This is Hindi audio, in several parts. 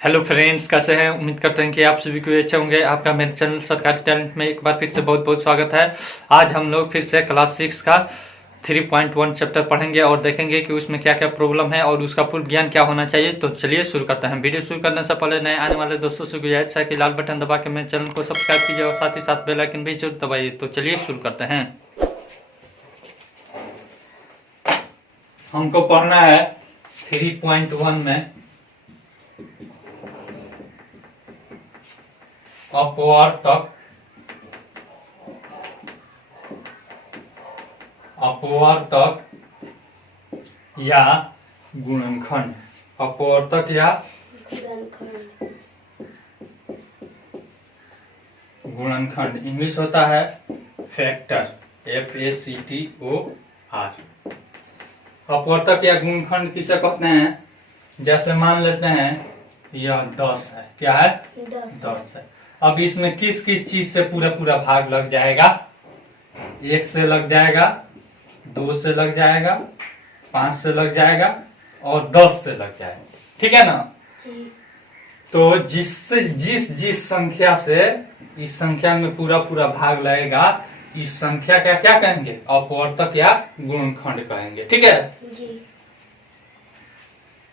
हेलो फ्रेंड्स, कैसे हैं? उम्मीद करते हैं कि आप सभी को अच्छे होंगे। आपका मेरे चैनल सरकारी टैलेंट में एक बार फिर से बहुत बहुत स्वागत है। आज हम लोग फिर से क्लास 6 का 3.1 चैप्टर पढ़ेंगे और देखेंगे कि उसमें क्या क्या प्रॉब्लम है और उसका पूर्व ज्ञान क्या होना चाहिए। तो चलिए शुरू करते हैं। वीडियो शुरू करने से पहले नए आने वाले दोस्तों से गुजारिश है कि लाल बटन दबा के मेरे चैनल को सब्सक्राइब कीजिए और साथ ही साथ बेल आइकन भी जरूर दबाइए। तो चलिए शुरू करते हैं। हमको पढ़ना है 3.1 में अपवर्तक या गुणनखंड। अपवर्तक या गुणनखंड इंग्लिश होता है फैक्टर, FACTOR। अपवर्तक या गुणनखंड किसे कहते हैं? जैसे मान लेते हैं यह 10 है। क्या है? 10 है। अब इसमें किस किस चीज से पूरा पूरा भाग लग जाएगा? 1 से लग जाएगा, 2 से लग जाएगा, 5 से लग जाएगा और 10 से लग जाएगा। ठीक है ना? तो जिस संख्या से इस संख्या में पूरा पूरा भाग लगेगा, इस संख्या का क्या कहेंगे? अपवर्तक या गुणनखंड कहेंगे। ठीक है जी।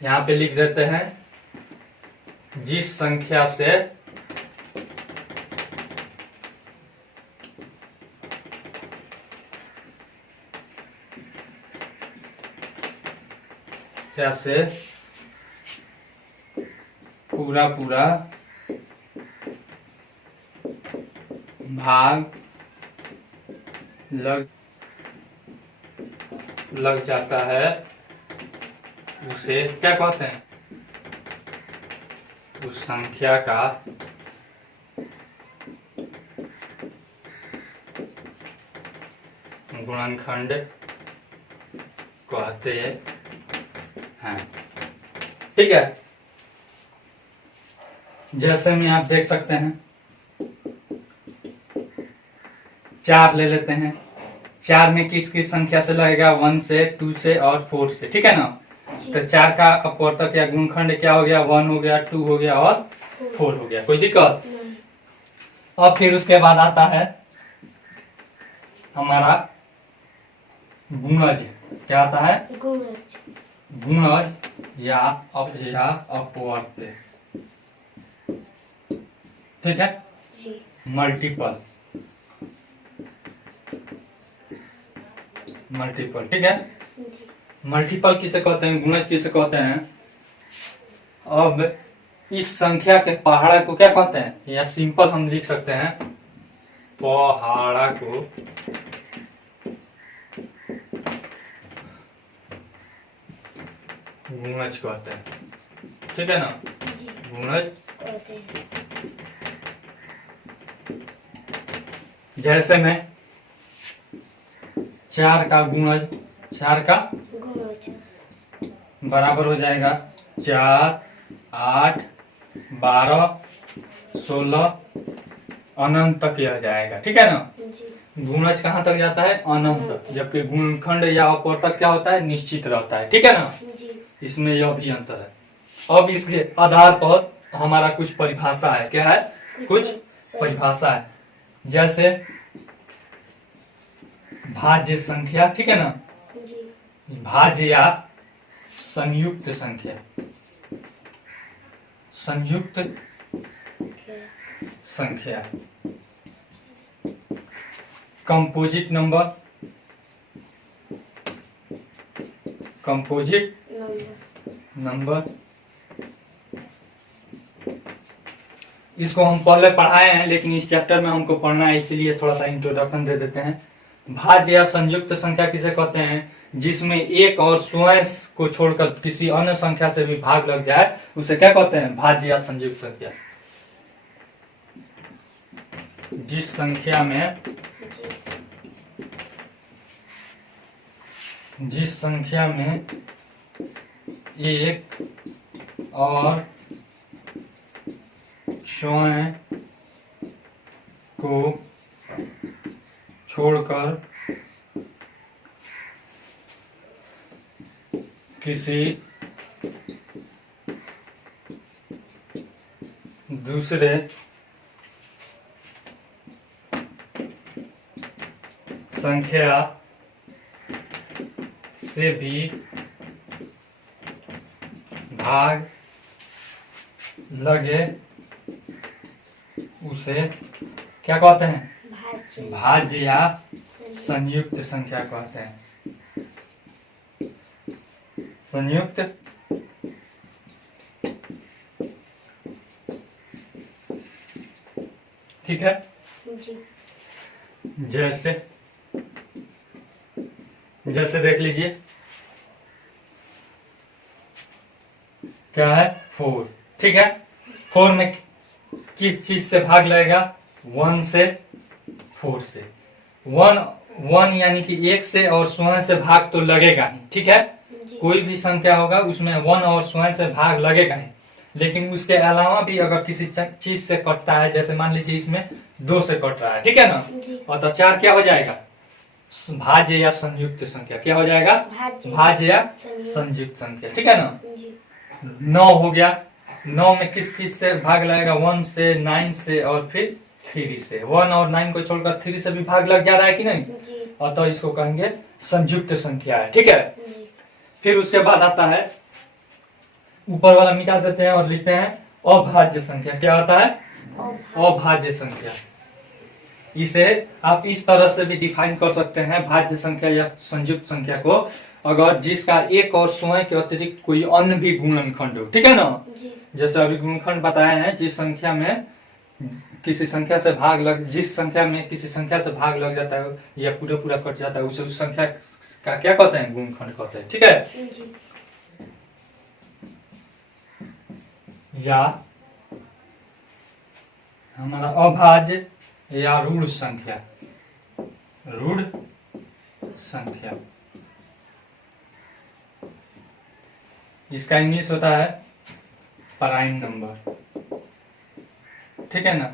यहाँ पे लिख देते हैं, जिस संख्या से पूरा पूरा भाग लग जाता है, उसे क्या कहते हैं? उस संख्या का गुणनखंड कहते हैं। ठीक है। जैसे में आप देख सकते हैं, 4 ले लेते हैं। 4 में किस किस संख्या से लगेगा? 1 से, 2 से और 4 से। ठीक है ना? तो 4 का अपवर्तक या गुणनखंड क्या हो गया? 1 हो गया, 2 हो गया और 4 हो गया। कोई दिक्कत? अब फिर उसके बाद आता है हमारा गुणज। क्या आता है? गुणज या अपवर्त्य। ठीक है? मल्टीपल। ठीक है। मल्टीपल किसे कहते हैं? गुणज किसे कहते हैं? अब इस संख्या के पहाड़ा को क्या कहते हैं? या सिंपल हम लिख सकते हैं, पहाड़ा को गुणज कहते हैं। ठीक है ना? गुणज कहते हैं। जैसे में 4 का गुणज, 4 का बराबर हो जाएगा 4, 8, 12, 16 अनंत तक यह जाएगा। ठीक है ना? गुणज कहाँ तक जाता है? अनंत तक। जबकि गुणनखंड या अपवर्तक क्या होता है? निश्चित रहता है। ठीक है ना? इसमें यह भी अंतर है। अब इसके आधार पर हमारा कुछ परिभाषा है। क्या है? कुछ परिभाषा है। जैसे भाज्य संख्या। ठीक है ना? भाज्य या संयुक्त संख्या। संयुक्त संख्या। Composite number. कंपोजिट नंबर इसको हम पहले पढ़ाए हैं, लेकिन इस चैप्टर में हमको पढ़ना है, इसीलिए थोड़ा सा इंट्रोडक्शन दे देते हैं। भाज्य या संयुक्त संख्या किसे कहते हैं? जिसमें एक और स्वयं को छोड़कर किसी अन्य संख्या से भी भाग लग जाए, उसे क्या कहते हैं? भाज्य या संयुक्त संख्या। जिस संख्या में एक और स्वयं को छोड़कर किसी दूसरे संख्या से भी भाग लगे उसे क्या कहते हैं? भाज्य या संयुक्त संख्या कहते हैं। संयुक्त ठीक है जी। जैसे जैसे देख लीजिए क्या है 4 ठीक है। 4 में किस चीज से भाग लगेगा? 1 से 4 से 1 यानी कि 1 से और स्वयं से भाग तो लगेगा ही ठीक है। कोई भी संख्या होगा उसमें 1 और स्वयं से भाग लगेगा ही, लेकिन उसके अलावा भी अगर किसी चीज से कटता है, जैसे मान लीजिए इसमें 2 से कट रहा है ठीक है ना, और तो 4 क्या हो जाएगा? भाज्य या संयुक्त संख्या। क्या हो जाएगा? भाज्य या संयुक्त संख्या ठीक है ना। 9 हो गया। 9 में किस किस से भाग लगेगा? 1 से, 9 से और फिर 3 से। 1 और 9 को छोड़कर 3 से भी भाग लग जा रहा है कि नहीं? और तो इसको कहेंगे संयुक्त संख्या है ठीक है। फिर उसके बाद आता है, ऊपर वाला मिटा देते हैं और लिखते हैं अभाज्य संख्या। क्या आता है? अभाज्य संख्या। इसे आप इस तरह से भी डिफाइन कर सकते हैं भाज्य संख्या या संयुक्त संख्या को, अगर जिसका एक और स्वयं के अतिरिक्त कोई अन्य भी गुणनखंड हो ठीक है ना। जैसे अभी गुणनखंड बताए हैं, जिस संख्या में किसी संख्या से भाग लग, जिस संख्या में किसी संख्या से भाग लग जाता है या पूरा पूरा कट जाता है, उसे उस संख्या का क्या कहते हैं? गुणनखंड कहते हैं ठीक है। या हमारा अभाज्य या रूढ़ संख्या। रूढ़ संख्या इसका इंग्लिश होता है प्राइम नंबर ठीक है ना।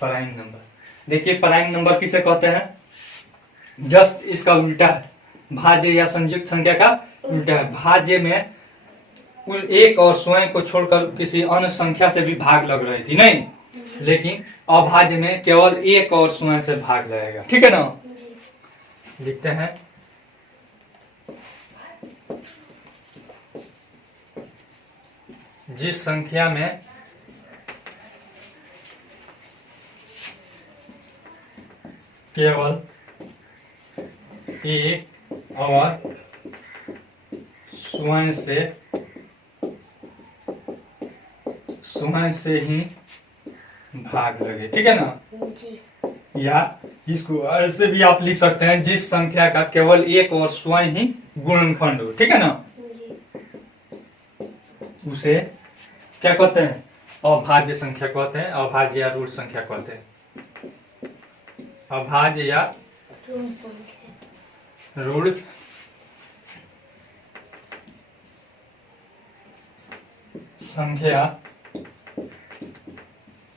प्राइम नंबर, देखिए प्राइम नंबर किसे कहते हैं? जस्ट इसका उल्टा है, भाज्य या संयुक्त संख्या का उल्टा है। भाज्य में उस एक और स्वयं को छोड़कर किसी अन्य संख्या से भी भाग लग रही थी नहीं, लेकिन अभाज्य में केवल एक और स्वयं से भाग लगेगा ठीक है ना। लिखते हैं जिस संख्या में केवल एक और स्वयं से ही भाग लगे ठीक है ना। या इसको ऐसे भी आप लिख सकते हैं, जिस संख्या का केवल एक और स्वयं ही गुणनखंड हो ठीक है ना, उसे क्या कहते हैं? अभाज्य संख्या कहते हैं। अभाज्य या रूढ़ संख्या कहते हैं। अभाज्य या रूढ़ संख्या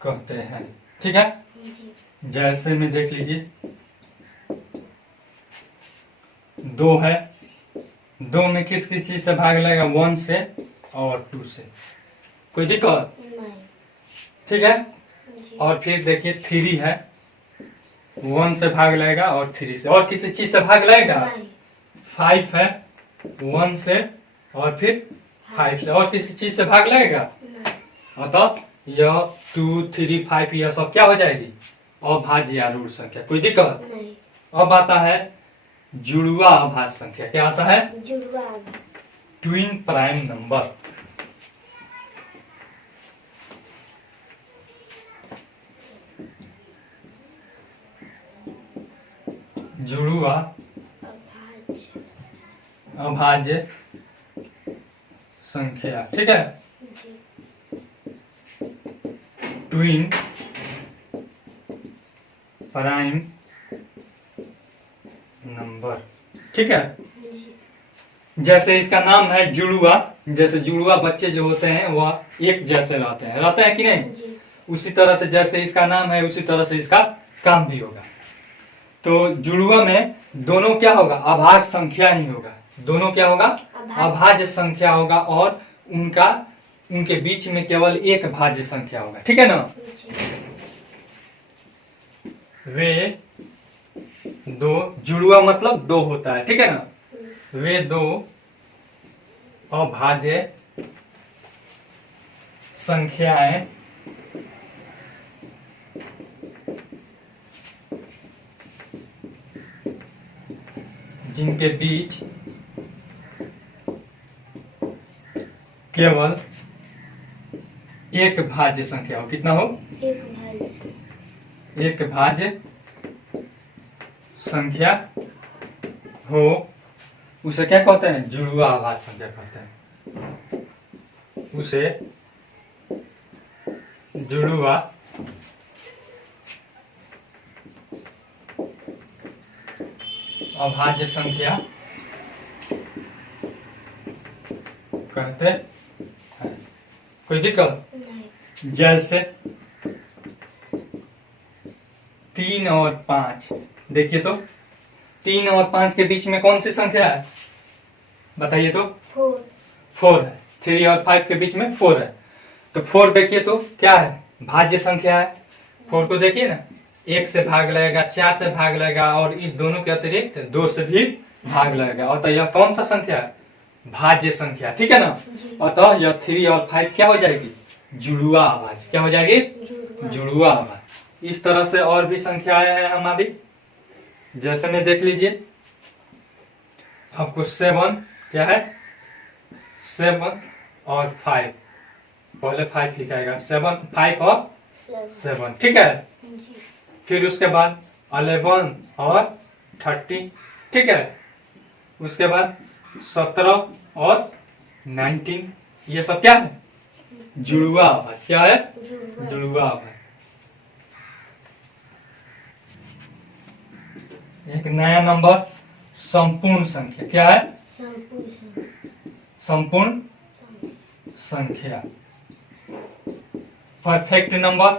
कहते हैं ठीक है। जैसे में देख लीजिए 2 है, 2 में किस किस चीज से भाग लगेगा? 1 से और 2 से। कोई दिक्कत नहीं ठीक है। और फिर देखिए 3 है, 1 से भाग लगेगा और 3 से, और किसी चीज से भाग लगेगा? 5 है, 1 से और फिर 5 से, और किसी चीज से भाग लगेगा? अतः यह 2, 3, 5 यह सब क्या हो जाएगी? अभाज्य या रूढ़ संख्या। कोई दिक्कत नहीं। अब आता है जुड़वा अभाज्य संख्या। क्या आता है? जुड़वा ट्विन प्राइम नंबर। जुड़वा अभाज्य संख्या ठीक है। ट्विन प्राइम नंबर ठीक है। जैसे इसका नाम है जुड़वा, जैसे जुड़वा बच्चे जो होते हैं वह एक जैसे रहते हैं कि नहीं, उसी तरह से जैसे इसका नाम है उसी तरह से इसका काम भी होगा। तो जुड़वा में दोनों क्या होगा? अभाज्य संख्या ही होगा। दोनों क्या होगा? अभाज्य संख्या होगा, और उनका उनके बीच में केवल एक भाज्य संख्या होगा, ठीक है ना। वे दो, जुड़वा मतलब दो होता है, ठीक है ना। वे दो अभाज्य संख्याएं जिनके बीच केवल एक भाज्य संख्या हो। कितना हो? एक भाज्य संख्या हो, उसे क्या कहते हैं? जुड़वा अभाज्य संख्या कहते हैं। उसे जुड़वा अभाज्य संख्या कहते हैं। कोई दिक्कत? जैसे 3 और 5, देखिए तो 3 और 5 के बीच में कौन सी संख्या है? बताइए तो। 4 है। 3 और 5 के बीच में 4 है, तो 4 देखिए तो क्या है? भाज्य संख्या है। 4 को देखिए ना, 1 से भाग लगेगा, 4 से भाग लगेगा, और इस दोनों के अतिरिक्त 2 से भी भाग लगेगा, और तो यह कौन सा संख्या है? भाज्य संख्या, ठीक है ना। अतः यह 3 और 5 क्या हो जाएगी? जुड़वा अभाज्य। क्या हो जाएगी? जुड़वा अभाज्य। इस तरह से और भी संख्याएं हैं हमारी, जैसे में देख लीजिए आपको 7 क्या है? 7 और 5, पहले 5 लिखाएगा, 7, 5 और 7, ठीक है। फिर उसके बाद 11 और 30, ठीक है। उसके बाद 17 और 19, ये सब क्या है? जुड़वा अभाज्य। क्या है? जुड़वा अभाज्य। एक नया नंबर संपूर्ण संख्या। क्या है? संपूर्ण संख्या। Perfect number,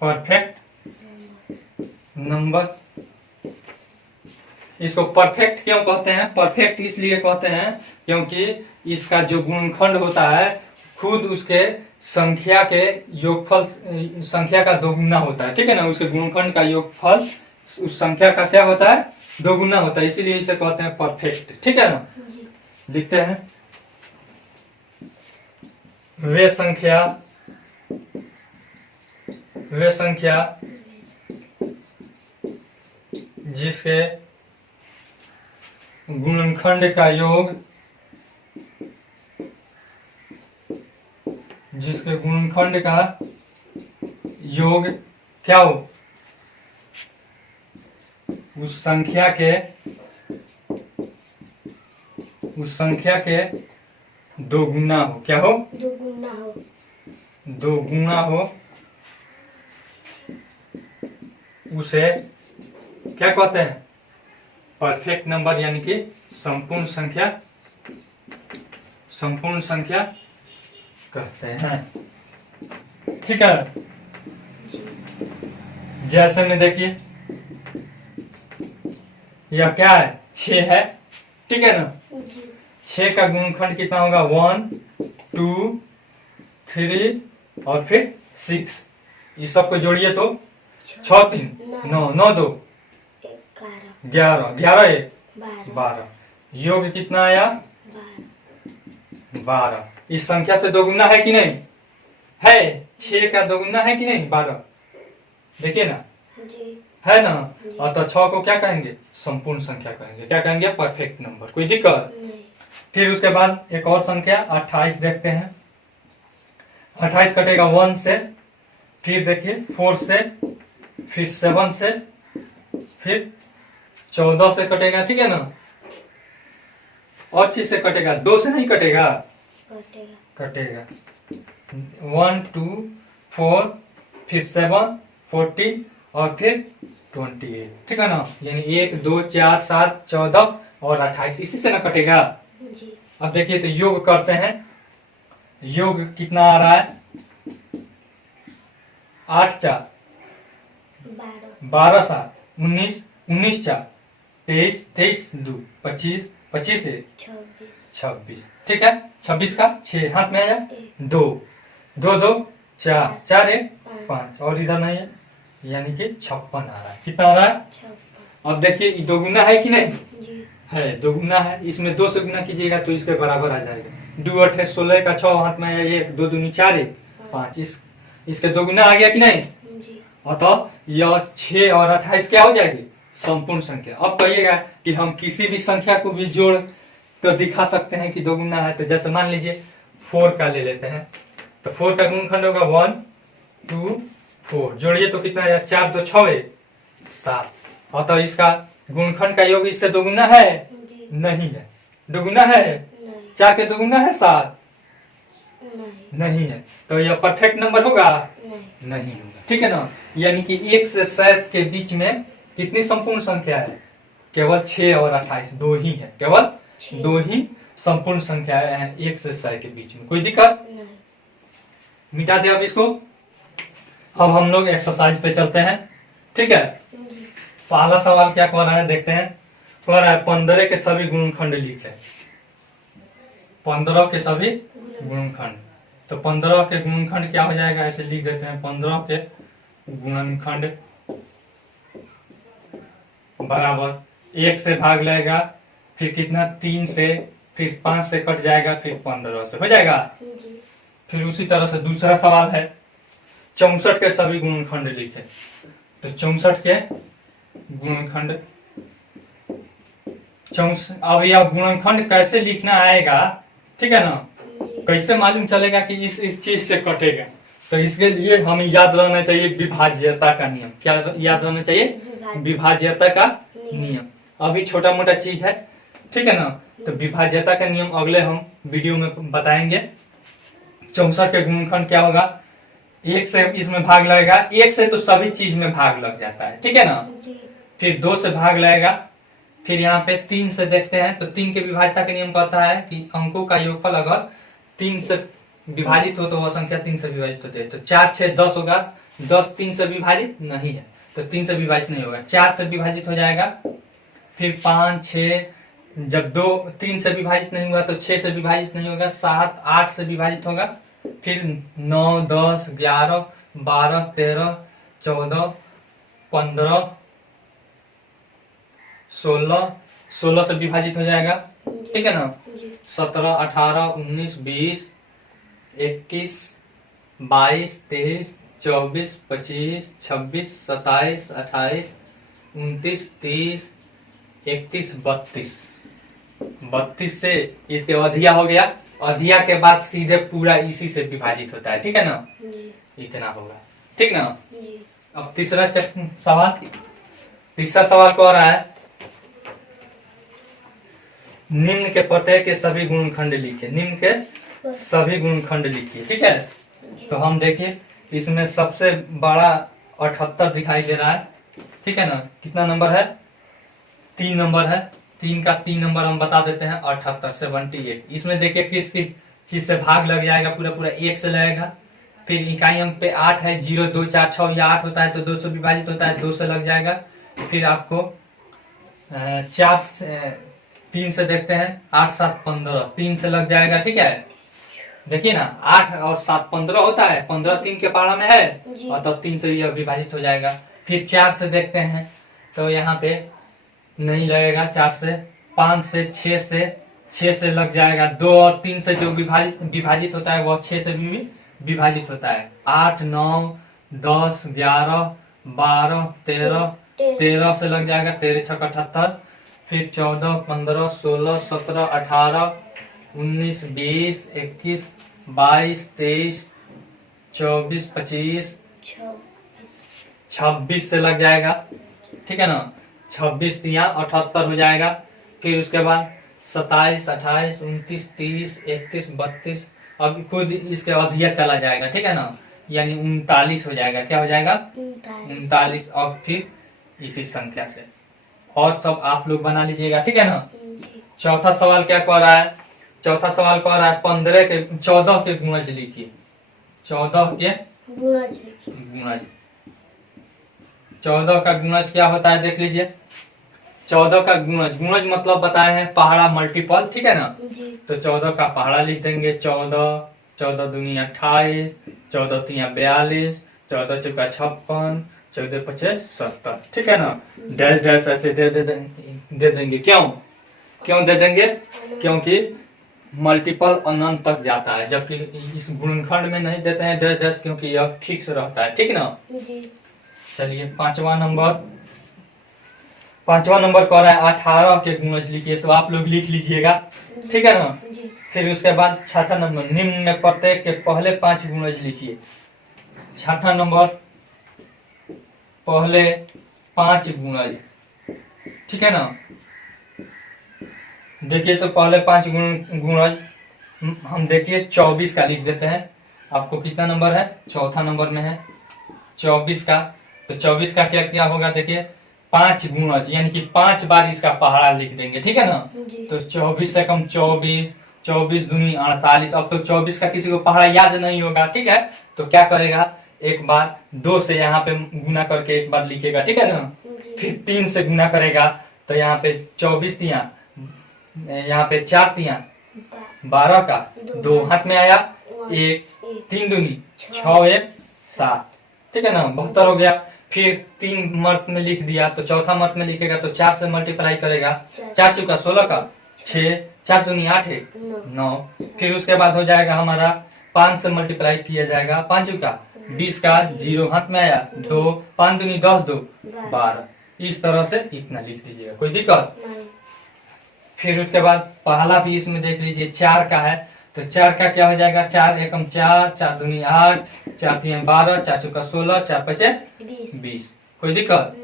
perfect number. इसको परफेक्ट क्यों कहते हैं? परफेक्ट इसलिए कहते हैं क्योंकि इसका जो गुणनखंड होता है खुद उसके संख्या के योगफल, संख्या का दोगुना होता है, ठीक है ना। उसके गुणनखंड का योगफल उस संख्या का क्या होता है? दोगुना होता है, इसीलिए इसे कहते हैं परफेक्ट, ठीक है ना। लिखते हैं, वे संख्या जिसके गुणनखंड का योग, जिसके गुणनखंड का योग क्या हो? उस संख्या के दोगुना हो। क्या हो? दोगुना हो, उसे क्या कहते हैं? परफेक्ट नंबर, यानी कि संपूर्ण संख्या कहते हैं, ठीक है। जैसे में देखिए यह क्या है? 6 है, ठीक है ना। 6 का गुणनखंड कितना होगा? 1, 2, 3 और फिर 6। इस सब को जोड़िए तो 6 3 9 9 2 11 11 1 12। योग कितना आया? 12। इस संख्या से दोगुना है कि नहीं? है। 6 का दोगुना है कि नहीं? 12। देखिए ना, है ना। और तो 6 को क्या कहेंगे? संपूर्ण संख्या कहेंगे। क्या कहेंगे? Perfect number. कोई दिक्कत? फिर उसके बाद एक और संख्या 28 देखते हैं। 28 कटेगा 1 से, फिर देखिए 4 से, फिर 7 से, फिर 14 से कटेगा, ठीक है ना। और चीज से कटेगा, 2 से नहीं कटेगा, कटेगा 1 2 4, फिर 7 14 और फिर 28, ठीक है ना। यानी 1 2 4 7 14 और 28, इसी से ना कटेगा। अब देखिए तो योग करते हैं। योग कितना आ रहा है? 8 4 12 7 19 19 4 23 23 2 25 25 से 26, ठीक है। 26 का 6 हाथ में आया, 2 2 2 4 4 1 5 और इधर नहीं है, यानी कि 56 आ रहा है। कितना आ रहा है? अब देखिए ये दोगुना है कि नहीं है, दोगुना है। इसमें 2 से गुना कीजिएगा तो इसके बराबर आ जाएगा। 2 8 16 का 6 हाथ में है 1 2 दूनी 4 5, इसके दोगुना आ गया कि नहीं? अतः यह 6 और 28 क्या हो जाएगी? संपूर्ण संख्या। अब कहिएगा कि हम किसी भी संख्या को भी जोड़ कर दिखा सकते हैं कि दोगुना है। तो जैसे मान लीजिए 4 का ले लेते हैं, तो 4 का गुणनखंड होगा 1 2 4, जोड़िए तो कितना आया? 4 2 6 7। अतः इसका गुणनखंड का योग इससे दोगुना है? नहीं है। दोगुना है? 4 के दोगुना है 7? नहीं है। तो यह परफेक्ट नंबर होगा? नहीं होगा, ठीक है ना। यानी कि 1 से 7 के बीच में कितनी संपूर्ण संख्या है? केवल 6 और 28, 2 ही है, केवल 2 ही संपूर्ण संख्या है 1 से 7 के बीच में। कोई दिक्कत? मिटा दे अब इसको। अब हम लोग एक्सरसाइज पे चलते हैं, ठीक है। पहला सवाल क्या कह रहा है देखते हैं। कह रहा है 15 के सभी गुणनखंड लिखे। 15 के सभी गुणनखंड, तो 15 के गुणनखंड क्या हो जाएगा? ऐसे लिख देते हैं, 15 के गुणनखंड बराबर 1 से भाग लगेगा, फिर कितना? 3 से, फिर 5 से कट जाएगा, फिर 15 से हो जाएगा। फिर उसी तरह से दूसरा सवाल है 64 के सभी गुणनखंड लिखे। तो 64 के गुणनखंड, अब यह गुणनखंड कैसे लिखना आएगा, ठीक है ना। कैसे मालूम चलेगा कि इस चीज से कटेगा? तो इसके लिए हमें याद रहना चाहिए विभाज्यता का नियम। क्या याद रहना चाहिए? विभाज्यता का नियम। अभी छोटा मोटा चीज है, ठीक है ना। तो विभाज्यता का नियम अगले हम वीडियो में बताएंगे। 64 के गुणनखंड क्या होगा? 1 से इसमें भाग लगेगा, 1 से तो सभी चीज में भाग लग जाता है, ठीक है ना। फिर 2 से भाग लगेगा, फिर यहाँ पे 3 से देखते हैं। तो 3 के विभाज्यता का नियम कहता है कि अंकों का योगफल अगर 3 से विभाजित हो तो वह संख्या 3 से विभाजित होती है। तो 4 6 10 होगा, 10 3 से विभाजित नहीं है, तो 3 से विभाजित नहीं होगा। 4 से विभाजित हो जाएगा, फिर 5 6, जब 2 3 से विभाजित नहीं हुआ तो 6 से विभाजित नहीं होगा, 7 8 से विभाजित होगा, फिर 9 10 11 12 13 14 15 16 से विभाजित हो जाएगा, ठीक है ना। 17 18 19 20 21 22 23 24 25 26 27 28 29 30 31 32 से इसके अधिया हो गया। अधिया के बाद सीधे पूरा इसी से विभाजित होता है, ठीक है ना। इतना होगा, ठीक ना। अब तीसरा सवाल, तीसरा सवाल कह रहा है निम्न के प्रत्यय के सभी गुणनखंड लिखिए। निम्न के सभी गुणनखंड लिखिए, ठीक है। तो हम देखिए इसमें सबसे बड़ा 78 दिखाई दे रहा है, ठीक है ना। कितना नंबर है? 3 नंबर है। 3 का 3 नंबर हम बता देते हैं, 78 78। इसमें देखिए किस किस चीज से भाग लग जाएगा? पूरा पूरा 1 से लगेगा। फिर इकाई अंक पे 8 है, 0 2 4 6 या 8 होता है तो 2 से विभाजित होता है, 2 से लग जाएगा। फिर आपको 4 से 3 से देखते हैं, 8 7 15, 3 से लग जाएगा, ठीक है। देखिए ना 8 और 7 15 होता है, 15 3 के पारा में है और तो 3 से यह विभाजित हो जाएगा। फिर 4 से देखते हैं तो यहाँ पे नहीं लगेगा, 4 से 5 से 6 से लग जाएगा। 2 और 3 से जो विभाजित होता है वह 6 से भी विभाजित होता है। 8 9 10 11 12 13 से लग जाएगा, 13 6 78। फिर 14 15 16 17 18 19 20 21 22 23 24 25 26 से लग जाएगा, ठीक है ना। 26 दिया 78 हो जाएगा। फिर उसके बाद 27 28 29 30 31 32, अब खुद इसके अधिया चला जाएगा, ठीक है ना। यानी 39 हो जाएगा। क्या हो जाएगा? 39। और फिर इसी संख्या से और सब आप लोग बना लीजिएगा, ठीक है ना। चौथा सवाल क्या कह रहा है? चौथा सवाल कह रहा है 14 के गुणज लिखिए। 14 के गुणज, 14 का गुणज क्या होता है देख लीजिए। 14 का गुणज, गुणज मतलब बताए हैं पहाड़ा मल्टीपल, ठीक है ना। जी। तो 14 का पहाड़ा लिख देंगे 14, 14 दूनी 28, 14 तिया 42, 14 चौका 56, 14 पचे 70, ठीक है ना। डैश डैश ऐसे दे देंगे। क्यों दे देंगे? क्योंकि मल्टीपल अनंत तक जाता है, जबकि इस गुणनखंड में नहीं देते हैं डैश डैश, क्योंकि यह फिक्स रहता है, ठीक ना। जी। चलिए पांचवा नंबर कह रहा है 18 के गुणज लिखिए, तो आप लोग लिख लीजिएगा, ठीक है ना। जी। फिर उसके बाद छठा नंबर, निम्न में प्रत्येक के पहले 5 गुणज लिखिए। छठा नंबर पहले 5 गुणज, ठीक है ना। देखिए तो पहले 5 गुणज हम देखिए 24 का लिख देते हैं। आपको कितना नंबर है? चौथा नंबर में है 24 का। तो 24 का क्या क्या होगा? देखिए 5 गुणज यानी कि 5 बार इसका पहाड़ा लिख देंगे, ठीक है ना। तो 24 से कम 24, 24 दूनी 48। अब तो 24 का किसी को पहाड़ा याद नहीं होगा, ठीक है। तो क्या करेगा, एक बार 2 से यहाँ पे गुना करके एक बार लिखेगा, ठीक है ना। फिर 3 से गुना करेगा, तो यहाँ पे 24 तिया, यहाँ पे 4 तिया 12 का 2 हाथ में आया, 1 3 दूनी 6 1 7, ठीक है ना। 72 हो गया। फिर 3 मर्त में लिख दिया, तो चौथा मर्त में लिखेगा तो 4 से मल्टीप्लाई करेगा, 4 चौका 16 का 6, 4 दूनी 8 1 9। फिर उसके बाद हो जाएगा हमारा 5 से मल्टीप्लाई किया जाएगा, 5 चौका 20 का 0 हाथ में आया, 2 5 दूनी 10 2 12। इस तरह से इतना लिख दीजिएगा, कोई दिक्कत। फिर उसके बाद पहला भी इसमें देख लीजिए 4 का है, तो 4 का क्या हो जाएगा, 4 एकम 4, 4 दूनी 8, 4 तीन 12, 4 चौका 16, 4 पचे 20। कोई दिक्कत?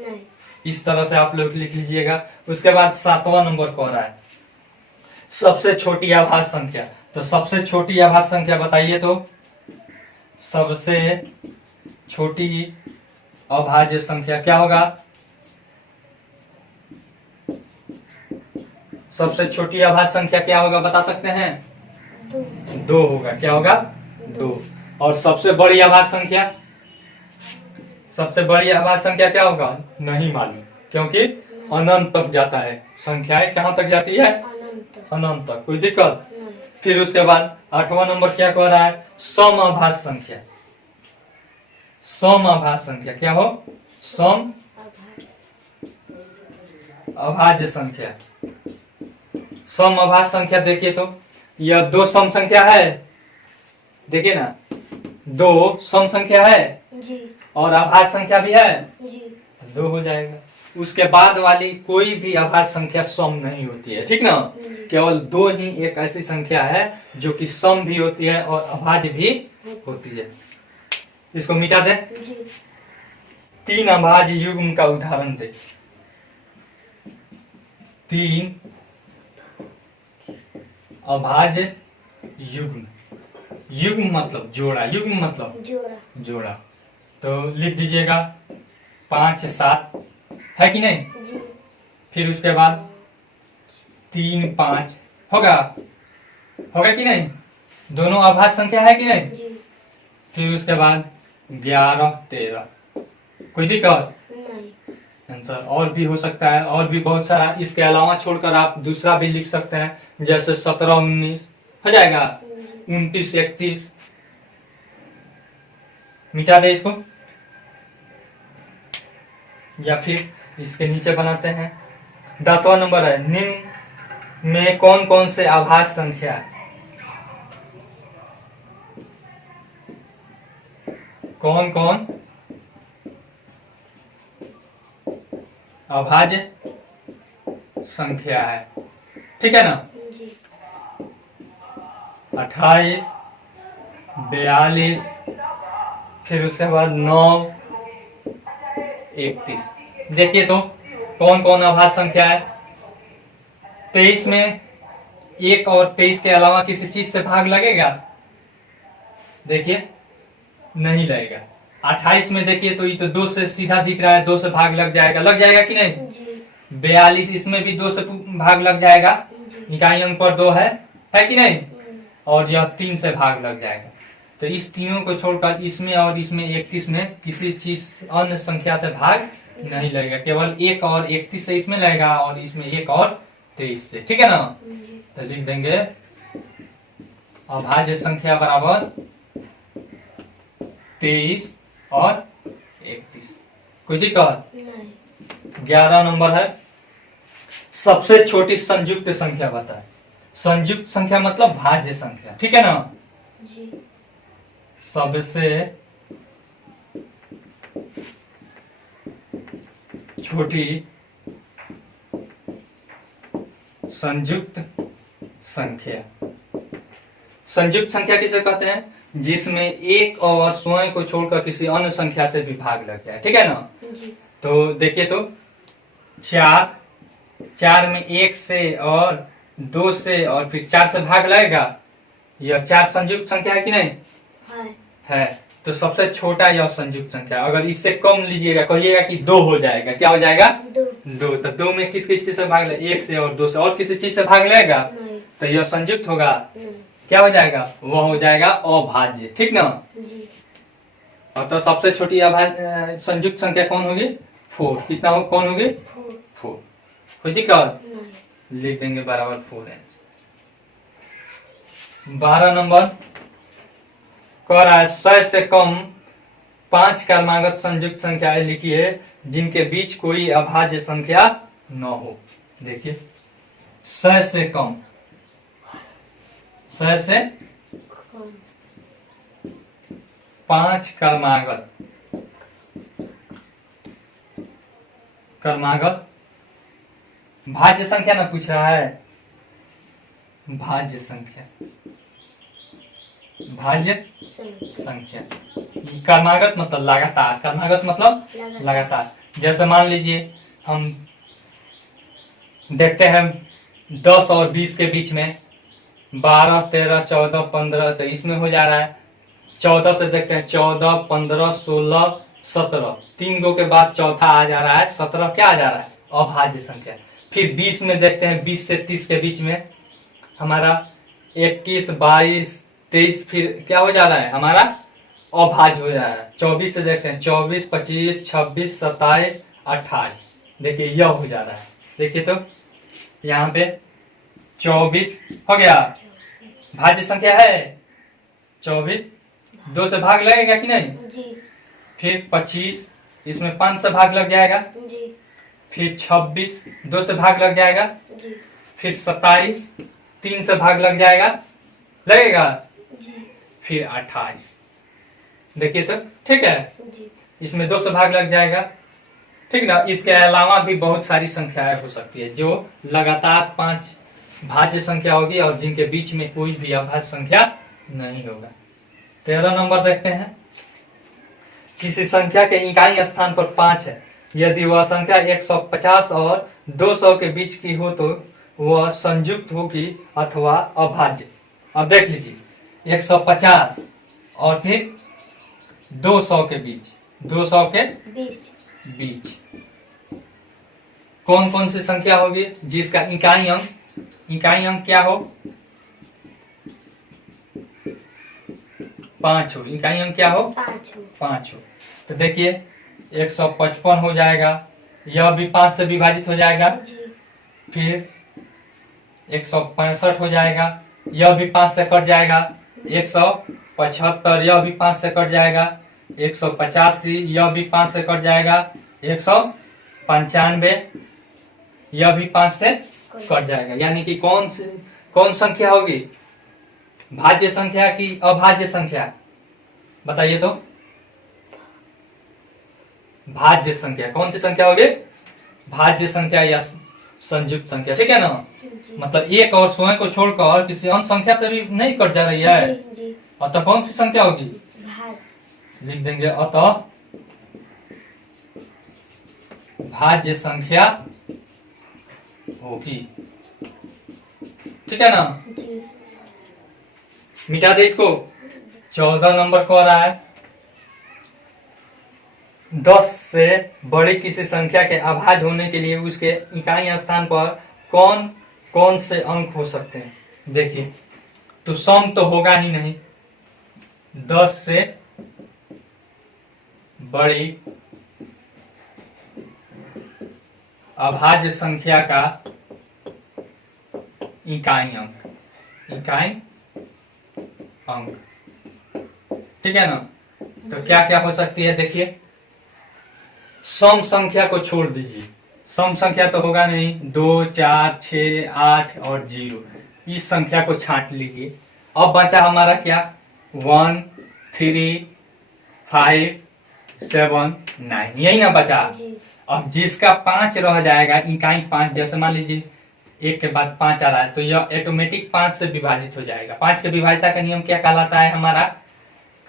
इस तरह से आप लोग लिख लीजिएगा। उसके बाद 7वां नंबर कह रहा है सबसे छोटी आभाज्य संख्या। तो सबसे छोटी आभाज्य संख्या बताइए तो। सबसे छोटी अभाज्य संख्या क्या होगा? सबसे छोटी अभाज्य संख्या क्या होगा, बता सकते हैं? 2 होगा। क्या होगा? 2। और सबसे बड़ी अभाज्य संख्या, सबसे बड़ी अभाज्य संख्या क्या होगा? नहीं मालूम, क्योंकि अनंत तक जाता है। संख्याएं कहां तक जाती है? अनंत तक। कोई दिक्कत? फिर उसके बाद 8वां नंबर क्या कह रहा है? सम अभाज्य संख्या। सम अभाज्य संख्या क्या हो? सम अभाज्य संख्या। सम अभाज्य संख्या देखिए तो यह 2 सम संख्या है, देखिए ना, 2 सम संख्या है जी। और अभाज्य संख्या भी है जी। 2 हो जाएगा। उसके बाद वाली कोई भी अभाज्य संख्या सम नहीं होती है, ठीक ना। केवल 2 ही एक ऐसी संख्या है जो कि सम भी होती है और अभाज्य भी होती है। इसको मिटा दे। 3 अभाज्य युग्म का उदाहरण दे। 3 अभाज्य युग्म। युग्म मतलब जोड़ा, युग्म मतलब जोड़ा। तो लिख दीजिएगा 5 7, है कि नहीं? जी। फिर उसके बाद 3 5 होगा कि नहीं? दोनों अभाज्य संख्या है कि नहीं? जी। फिर उसके बाद 11 13। कोई दिक्कत? आंसर और भी हो सकता है, और भी बहुत सारा। इसके अलावा छोड़कर आप दूसरा भी लिख सकते हैं, जैसे 17 19 हो जाएगा, 29 31। मिटा दे इसको, या फिर इसके नीचे बनाते हैं। 10वां नंबर है निम्न में कौन कौन से अभाज्य संख्या है? कौन कौन अभाज्य संख्या है, ठीक है ना। 28 42, फिर उसके बाद 9 31। देखिए तो कौन कौन अभाज्य संख्या है। 23 में 1 और 23 के अलावा किसी चीज से भाग लगेगा? देखिए नहीं लगेगा। 28 में देखिए तो ये तो 2 से सीधा दिख रहा है, 2 से भाग लग जाएगा कि नहीं? 42 इसमें भी 2 से भाग लग जाएगा, इकाई अंक पर 2 है कि नहीं? और यह 3 से भाग लग जाएगा। तो इस तीनों को छोड़कर इसमें और इसमें 31 में किसी चीज अन्य संख्या से भाग नहीं लगेगा, केवल 1 और 31 से इसमें लगेगा और इसमें 1 और 23 से, ठीक है ना। तो लिख देंगे अभाज्य संख्या बराबर 23 और 31। कोई दिक्कत? 11 नंबर है, सबसे छोटी संयुक्त संख्या बताए। संयुक्त संख्या मतलब भाज्य संख्या, ठीक है ना जी। सबसे छोटी संयुक्त संख्या। संयुक्त संख्या किसे कहते हैं? जिसमें एक और स्वयं को छोड़कर किसी अन्य संख्या से भी भाग लग जाए, ठीक है ना। जी। तो देखिए तो 4 में 1 से और 2 से और फिर 4 से भाग लगेगा। यह 4 संयुक्त संख्या है कि नहीं? है। तो सबसे छोटा यह संयुक्त संख्या, अगर इससे कम लीजिएगा कहिएगा कि 2 हो जाएगा। क्या हो जाएगा? 2। तो 2 में किस किस चीज से भाग लगेगा? 1 से और 2 से, और किसी चीज से भाग लगेगा? तो यह संयुक्त होगा। क्या हो जाएगा? वह हो जाएगा अभाज्य, ठीक ना। और तो सबसे छोटी अभाज्य संयुक्त संख्या कौन होगी? 4। कितना हो? कौन होगी? 4। कोई दिक्कत? लिख देंगे बराबर 4 है। 12 नंबर कह रहा है 100 से कम 5 क्रमागत संयुक्त संख्याएं लिखिए जिनके बीच कोई अभाज्य संख्या न हो। देखिए 100 से कम, 100 से 5 क्रमागत भाज्य संख्या ना पूछ रहा है, भाज्य संख्या, भाज्य संख्या। क्रमागत मतलब लगातार, क्रमागत मतलब लगातार। जैसे मान लीजिए हम देखते हैं 10 और 20 के बीच में 12, 13, 14, 15, तो इसमें हो जा रहा है 14 से देखते हैं 14, 15, 16, 17, 3 गो के बाद चौथा आ जा रहा है 17। क्या आ जा रहा है? अभाज्य संख्या। फिर 20 में देखते हैं 20 से 30 के बीच में हमारा 21, 22, 23, फिर क्या हो जा रहा है? हमारा अभाज्य हो जा रहा है। 24 से देखते हैं 24, 25, 26, 27, 28। देखिए यह हो जा रहा है। देखिए तो यहाँ पे 24 हो गया, भाज्य संख्या है 24। 2 से भाग लगेगा कि नहीं? जी। फिर 25, इसमें 5 से भाग लग जाएगा। जी। फिर 26, 2 से भाग लग जाएगा। जी। फिर 27, 3 से भाग लग जाएगा, लगेगा। जी। फिर 28। देखिए तो ठीक है, जी। इसमें 2 से भाग लग जाएगा, ठीक ना। इसके अलावा भी बहुत सारी संख्याएं हो सकती है जो लगातार 5 भाज्य संख्या होगी और जिनके बीच में कोई भी अभाज्य संख्या नहीं होगा। 13 नंबर देखते हैं, किसी संख्या के इकाई स्थान पर 5 है, यदि वह संख्या 150 और 200 के बीच की हो तो वह संयुक्त होगी अथवा अभाज्य। अब देख लीजिए 150 और फिर 200 के बीच, 200 के बीच कौन कौन सी संख्या होगी जिसका इकाई अंक क्या हो? 5 हो। इकाई अंक क्या हो? 5 हो। तो देखिए 155 हो जाएगा, यह भी 5 से विभाजित हो जाएगा। फिर 165 हो जाएगा, यह भी 5 से कट जाएगा। 175, यह भी 5 से कट जाएगा। 185, यह भी 5 से कट जाएगा। 195, यह भी 5 से कट जाएगा। यानी कि कौन संख्या होगी? भाज्य संख्या की अभाज्य संख्या? बताइए तो। भाज्य संख्या कौन सी संख्या होगी? भाज्य संख्या या संयुक्त संख्या, ठीक है ना। मतलब एक और स्वयं को छोड़कर किसी अन्य संख्या से भी नहीं कट जा रही है। अतः कौन सी संख्या होगी? लिख देंगे अतः भाज्य संख्या होगी, ठीक है ना। मिटा दे इसको। 14 नंबर कह रहा है 10 से बड़ी किसी संख्या के अभाज्य होने के लिए उसके इकाई स्थान पर कौन कौन से अंक हो सकते हैं? देखिए तो सम तो होगा ही नहीं। 10 से बड़ी अभाज्य संख्या का इकाई अंक। ठीक है ना। तो क्या क्या हो सकती है देखिए, सम संख्या को छोड़ दीजिए, सम संख्या तो होगा नहीं, 2 4 6 8 और 0, इस संख्या को छांट लीजिए। अब बचा हमारा क्या, 1 3 5 7 9, यही ना बचा। अब जिसका 5 रह जाएगा, इकाई 5, जैसे मान लीजिए 1 के बाद 5 आ रहा है, तो यह ऑटोमेटिक 5 से विभाजित हो जाएगा। 5 के विभाज्यता का नियम क्या कहलाता है हमारा,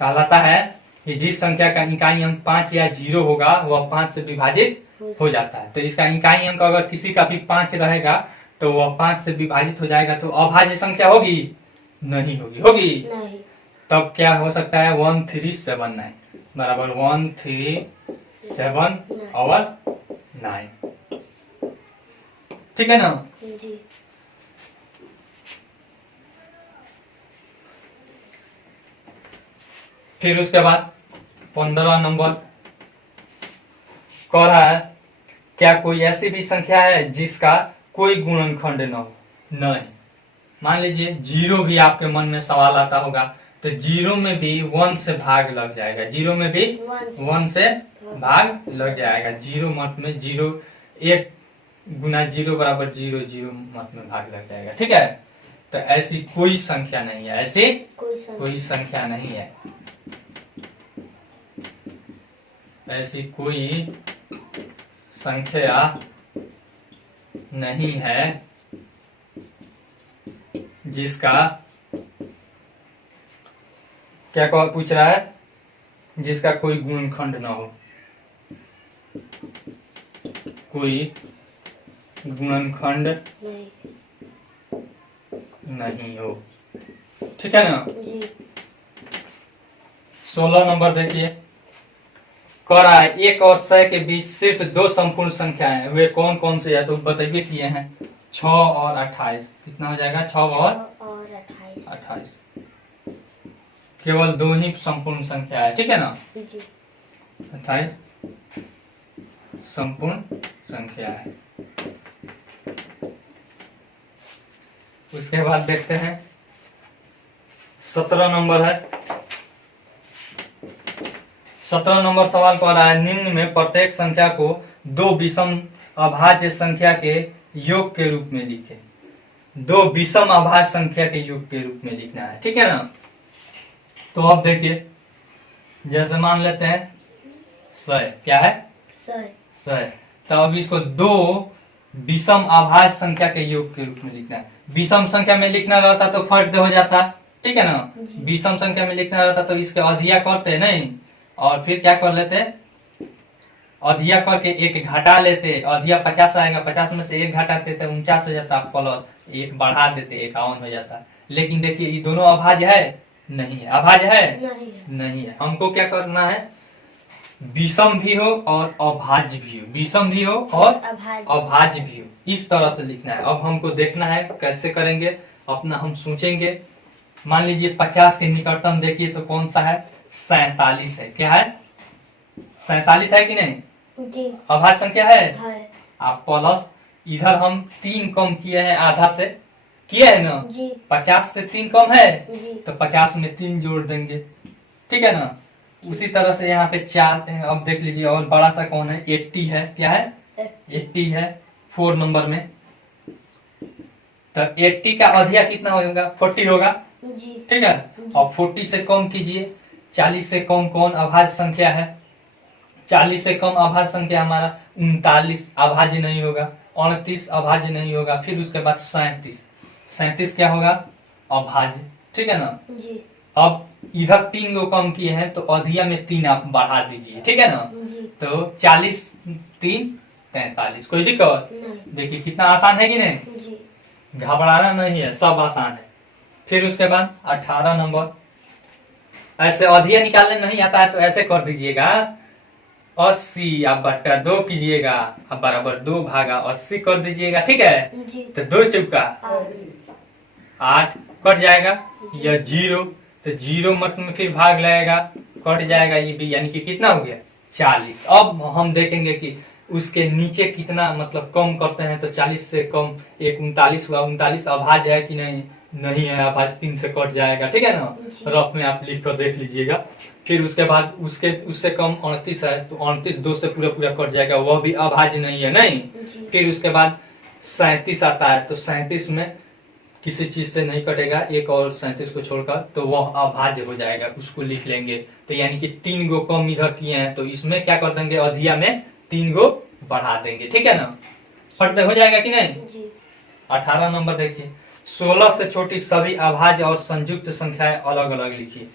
कहलाता है कि जिस संख्या का इकाई अंक 5 या 0 होगा वह 5 से विभाजित हो जाता है। तो इसका इकाई अंक अगर किसी का भी 5 रहेगा तो वह 5 से विभाजित हो जाएगा, तो अभाज्य संख्या होगी नहीं, होगी नहीं। तब क्या हो सकता है, 1379 बराबर 137 और 9। ठीक है ना। जी। फिर उसके बाद 15 नंबर कह रहा है, क्या कोई ऐसी भी संख्या है जिसका कोई गुणनखंड न हो। नहीं, मान लीजिए 0 भी आपके मन में सवाल आता होगा, तो 0 में भी 1 से भाग लग जाएगा, 0 में भी 1 से भाग लग जाएगा। 0 मत में 0, 1 गुना 0 बराबर 0, 0 मत में भाग लग जाएगा। ठीक है। तो ऐसी कोई संख्या नहीं है, ऐसी कोई संख्या नहीं है, ऐसी कोई संख्या नहीं है जिसका, क्या पूछ रहा है, जिसका कोई गुणनखंड ना हो, कोई गुणनखंड नहीं हो। ठीक है ना। 16 नंबर देखिए, कह रहा है 1 और 100 के बीच सिर्फ 2 संपूर्ण संख्याएं हैं, वे कौन कौन से है, तो बताइए किए हैं, 6 और 28। कितना हो जाएगा, 6 और 28, केवल 2 ही संपूर्ण संख्या है। ठीक है ना। 28 संपूर्ण संख्या है। उसके बाद देखते हैं 17 नंबर है। 17 नंबर सवाल कह रहा है, निम्न में प्रत्येक संख्या को 2 विषम अभाज्य संख्या के योग के रूप में लिखें। 2 विषम अभाज्य संख्या के योग के रूप में लिखना है। ठीक है ना। तो अब देखिए, जैसे मान लेते हैं 100, क्या है 100, तो अब इसको 2 विषम अभाज्य संख्या के योग के रूप में लिखना है। विषम संख्या में लिखना रहता तो फर्क हो जाता। ठीक है ना। विषम संख्या में लिखना रहता तो इसके अधिया करते नहीं, और फिर क्या कर लेते, अधिया करके 1 घटा लेते, अधिया 50 आएगा, 50 में से 1 घटाते तो 49 हो जाता, प्लस 1 बढ़ा देते 51 हो जाता। लेकिन देखिए ये दोनों अभाज्य है नहीं है, अभाज्य है नहीं है। हमको क्या करना है, विषम भी हो और अभाज्य भी हो, विषम भी हो और अभाज्य भी हो, इस तरह से लिखना है। अब हमको देखना है कैसे करेंगे, अपना हम सोचेंगे। मान लीजिए 50 के निकटतम देखिए तो कौन सा है, 47 है। क्या है, 47 है कि नहीं जी। अभाज्य संख्या है। आप प्लस इधर हम 3 कम किए हैं, आधा से किए है ना जी। 50 से 3 कम है जी। तो 50 में 3 जोड़ देंगे। ठीक है ना। उसी तरह से यहाँ पे 4, अब देख लीजिए और बड़ा सा कौन है, 80 है। क्या है 80 है 4 नंबर में। तो 80 का अधिया कितना होगा, 40 होगा। ठीक है। और 40 से कम कीजिए, 40 से कम कौन अभाज्य संख्या है, 40 से कम अभाज्य संख्या हमारा 39 अभाज्य नहीं होगा, 29 अभाज्य नहीं होगा, फिर उसके बाद 37 क्या होगा, अभाज्य। ठीक है ना जी। अब इधर 3 गो कम किए हैं तो अधिया में 3 आप बढ़ा दीजिए। ठीक है ना जी। तो 40 3 43, कोई दिक्कत देखिए कितना आसान है कि नहीं जी। घबराना नहीं है, सब आसान है। फिर उसके बाद 18 नंबर, ऐसे अधिया निकालने नहीं आता है तो ऐसे कर दीजिएगा, 80 आप बट्टा 2 कीजिएगा, अब बराबर 2 भागा 80 कर दीजिएगा। ठीक है जी। तो 2 चौका 8 कट जाएगा, यह 0 तो 0 मत में फिर भाग लगेगा, कट जाएगा ये भी, यानी कि कितना हो गया 40। अब हम देखेंगे कि उसके नीचे कितना मतलब कम करते हैं तो 40 से कम एक 39 हुआ, 39 अभाज्य है कि नहीं, नहीं है, अभाज्य 3 से कट जाएगा, ठीक है ना। रफ में आप लिख कर देख लीजिएगा। फिर उसके बाद उससे कम 38 है तो 38 2 से पूरा पूरा कट जाएगा, वह भी अभाज्य नहीं है, नहीं। फिर उसके बाद 37 आता है तो 37 में किसी चीज से नहीं कटेगा, एक और 37 को छोड़कर, तो वह अभाज्य हो जाएगा, उसको लिख लेंगे। तो यानी कि 3 गो कम इधर किए हैं तो इसमें क्या कर देंगे, अधिया में 3 गो बढ़ा देंगे, ठीक है ना। फट हो जाएगा कि नहीं। 18 नंबर देखिए, 16 से छोटी सभी अभाज्य और संयुक्त संख्याएं अलग अलग लिखिए।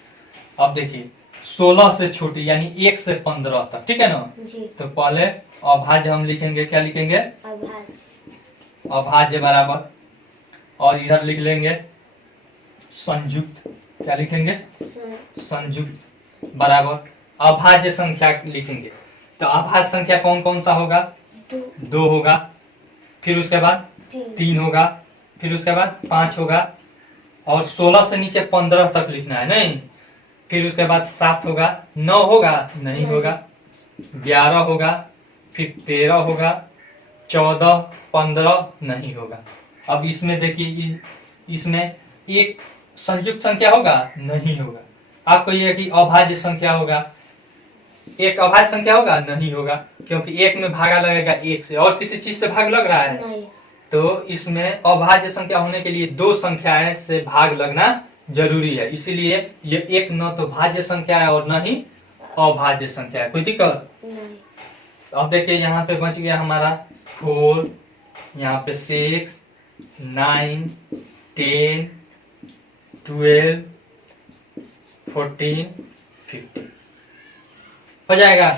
अब देखिए 16 से छोटी यानी 1 से 15 तक, ठीक है ना। तो पहले अभाज्य हम लिखेंगे, क्या लिखेंगे, अभाज्य बराबर, और इधर लिख लेंगे संयुक्त, क्या लिखेंगे, संयुक्त बराबर अभाज्य संख्या लिखेंगे। तो अभाज्य संख्या कौन कौन सा होगा, 2 होगा, फिर उसके बाद 3 होगा, फिर उसके बाद 5 होगा, और 16 से नीचे 15 तक लिखना है, नहीं। फिर उसके बाद 7 होगा, 9 होगा, नहीं होगा, 11 होगा, फिर 13 होगा, 14, 15 नहीं होगा। अब इसमें देखिए, इसमें एक संयुक्त संख्या होगा, नहीं होगा। आपको यह कि अभाज्य संख्या होगा, एक अभाज्य संख्या होगा, नहीं होगा, क्योंकि एक में भागा लगेगा 1 से, और किसी चीज से भाग लग रहा है नहीं। तो इसमें अभाज्य संख्या होने के लिए 2 संख्याएं से भाग लगना जरूरी है, इसीलिए ये एक न तो भाज्य संख्या है और न ही अभाज्य संख्या है। कोई दिक्कत नहीं। अब देखिए यहाँ पे बच गया हमारा 4, यहाँ पे 6, 9, 10, 12, 14, 15 हो जाएगा।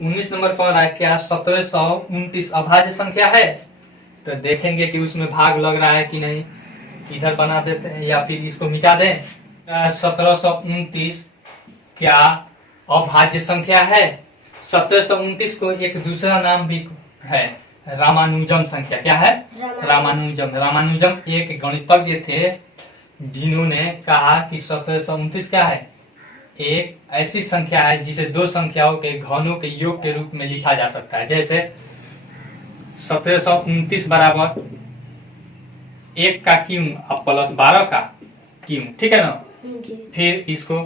19 नंबर कह रहा है क्या 1729 अभाज्य संख्या है, तो देखेंगे कि उसमें भाग लग रहा है कि नहीं। इधर बना देते हैं या फिर इसको मिटा दें। 1729 क्या अभाज्य संख्या है। 1729 को एक दूसरा नाम भी है, रामानुजम संख्या। क्या है, रामानुजम एक गणितज्ञ थे जिन्होंने कहा कि 1729 क्या है, एक ऐसी संख्या है जिसे 2 संख्याओं के घनों के योग के रूप में लिखा जा सकता है। जैसे 1729 बराबर 1 का क्यूब प्लस 12 का क्यूब, ठीक है ना। फिर इसको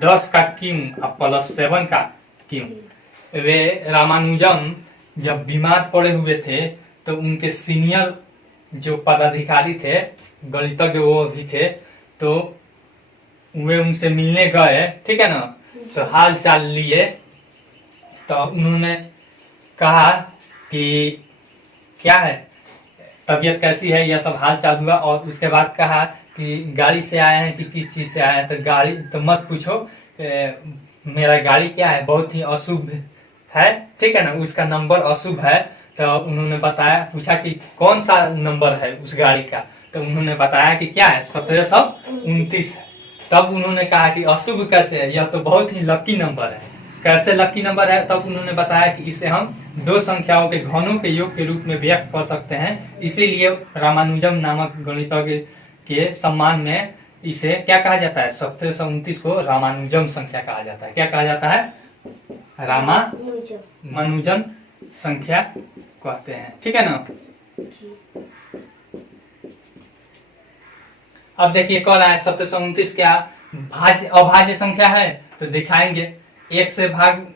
10 का क्यूब प्लस 7 का क्यूब। वे रामानुजम जब बीमार पड़े हुए थे तो उनके सीनियर जो पदाधिकारी थे, गणितज्ञ वो भी थे, तो वे उनसे मिलने गए, ठीक है ना। तो हाल चाल लिए, तो उन्होंने कहा कि क्या है, तबीयत कैसी है, यह सब हाल चाल हुआ। और उसके बाद कहा कि गाड़ी से आए हैं कि किस चीज से आए हैं, तो गाड़ी तो मत पूछो, मेरा गाड़ी क्या है, बहुत ही अशुभ है, ठीक है ना, उसका नंबर अशुभ है। तो उन्होंने बताया, पूछा कि कौन सा नंबर है उस गाड़ी का, तो उन्होंने बताया कि क्या है 1729 है। तब उन्होंने कहा कि अशुभ कैसे है, यह तो बहुत ही लकी नंबर है। कैसे लकी नंबर है, तब उन्होंने बताया कि इसे हम 2 संख्याओं के घनों के योग के रूप में व्यक्त कर सकते हैं। इसीलिए रामानुजम नामक गणितज्ञ के सम्मान में इसे क्या कहा जाता है, 1729 को रामानुजम संख्या कहा जाता है। क्या कहा जाता है, रामानुजन संख्या कहते हैं, ठीक है ना। अब देखिए कह रहा है 1729 क्या अभाज्य संख्या है, तो दिखाएंगे। 1 से भाग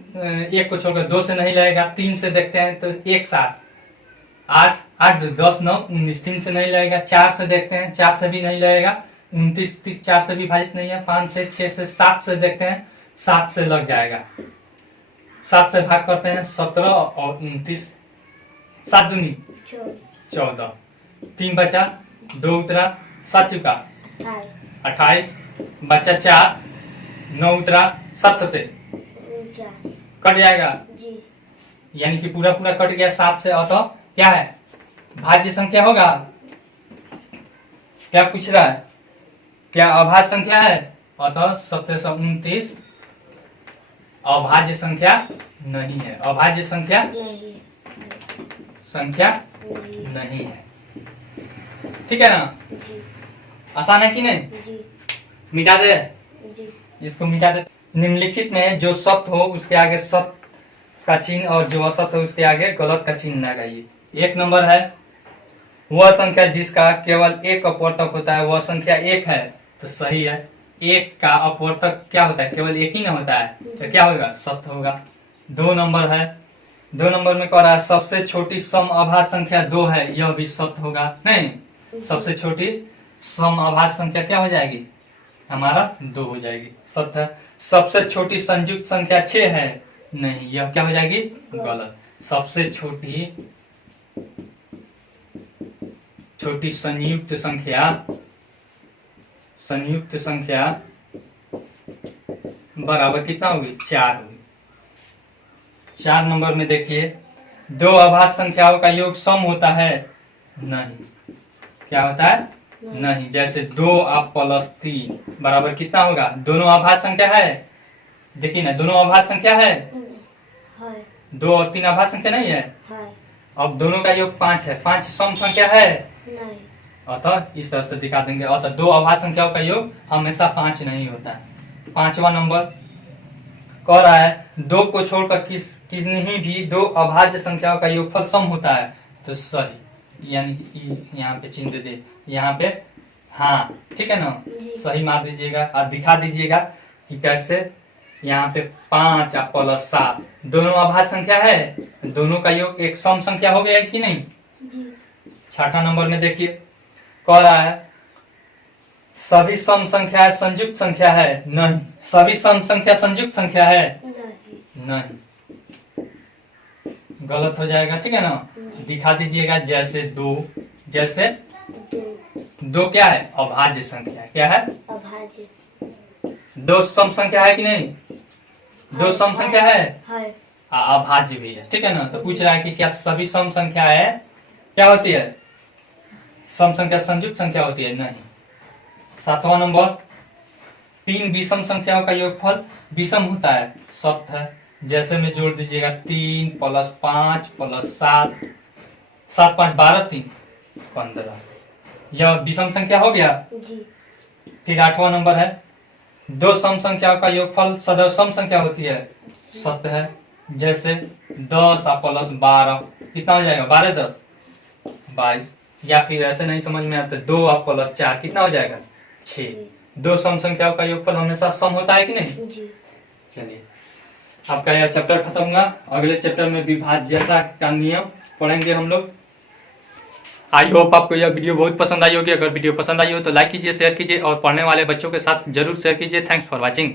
1 को छोड़कर 2 से नहीं लगेगा, 3 से देखते हैं तो 1 7 8 8 10 9 19, 3 से नहीं लगेगा। 4 से देखते हैं, 4 से भी नहीं लगेगा। 29 30 4 से भी भाजित नहीं है। 5 से 6 से 7 से देखते हैं, 7 से लग जाएगा। 7 से भाग करते हैं 17 और 29, 7 दूनी 14, 3 बचा, 2 उतरा, 7 चुका 28, बचा 4, 9 उतरा, 7 सते कट जाएगा जी। यानी कि पूरा पूरा कट गया 7 से। अतः क्या है, भाज्य संख्या होगा। क्या पूछ रहा है, क्या अभाज्य संख्या है। अतः 1729 अभाज्य संख्या नहीं है, अभाज्य संख्या नहीं है, ठीक है ना। आसान है कि नहीं। मिटा दे, इसको मिटा दे। निम्नलिखित में जो सत्य हो उसके आगे सत्य का चिन्ह और जो असत है उसके आगे गलत का चिन्ह लगाइए। 1 नंबर है, वह संख्या जिसका केवल एक अपवर्तक होता है वह संख्या 1 है, तो सही है। 1 का अपवर्तक क्या होता है, केवल एक ही ना होता है, तो क्या होगा, सत्य होगा। 2 नंबर है, 2 नंबर में कह रहा है सबसे छोटी सम अभाज्य संख्या 2 है, यह भी सत्य होगा। नहीं, सबसे छोटी सम अभाज्य संख्या क्या हो जाएगी, हमारा 2 हो जाएगी, सत्य है। सबसे छोटी संयुक्त संख्या 6 है, नहीं, यह क्या हो जाएगी, गलत। सबसे छोटी संयुक्त संख्या बराबर कितना होगी, 4 होगी। 4 नंबर में देखिए, 2 अभाज्य संख्याओं का योग सम होता है, नहीं, क्या होता है, नहीं। जैसे 2 प्लस 3 बराबर कितना होगा, दोनों अभाज्य संख्या है, देखिए ना, दोनों अभाज्य संख्या है, 2 और 3 अभाज्य संख्या नहीं है। अब दोनों का योग 5 है, 5 सम संख्या है, नहीं। अतः इस तरह से दिखा देंगे। अतः 2 अभाज्य संख्याओं का योग हमेशा 5 नहीं होता है। 5वां नंबर कह रहा है 2 को छोड़कर किसी भी 2 अभाज्य संख्याओं का योगफल सम होता है, तो सही, यानी कि यहाँ पे चिन्ह दे, यहाँ पे हाँ, ठीक है ना, सही मार दीजिएगा और दिखा दीजिएगा कि कैसे। यहाँ पे 5 प्लस 7 दोनों अभाज्य संख्या है, दोनों का योग एक सम संख्या हो गया है कि नहीं। 6वां नंबर में देखिए, कह रहा है सभी सम संख्या संयुक्त संख्या है, नहीं, सभी सम संख्या संयुक्त संख्या है, नहीं, गलत हो जाएगा, ठीक है ना। दिखा दीजिएगा, जैसे 2 क्या है, अभाज्य संख्या, क्या है, अभाज्य। 2 सम संख्या है कि नहीं, 2 सम संख्या है, अभाज्य भी है, ठीक है ना। तो पूछ रहा है कि क्या सभी सम संख्या है, क्या होती है, सम संख्या संयुक्त संख्या होती है, नहीं। 7वां नंबर, 3 विषम संख्याओं का योगफल विषम होता है, सत्य है। जैसे में जोड़ दीजिएगा, 3 प्लस 5 प्लस 7, 7 5 12 3 15, यह विषम संख्या हो गया जी। फिर 8वां नंबर है, 2 सम संख्याओं का योगफल सदैव सम संख्या होती है, सत्य है। जैसे 10 प्लस 12 कितना हो जाएगा, 12 10 22, या फिर ऐसे नहीं समझ में आता, 2 प्लस 4 कितना हो जाएगा, 6। 2 सम संख्याओं का योगफल हमेशा सम होता है कि नहीं। चलिए, आपका यह चैप्टर खत्म हुआ। अगले चैप्टर में विभाज्यता का नियम पढ़ेंगे हम लोग। आई होप आपको यह वीडियो बहुत पसंद आई होगी। अगर वीडियो पसंद आई हो तो लाइक कीजिए, शेयर कीजिए और पढ़ने वाले बच्चों के साथ जरूर शेयर कीजिए। Thanks for watching.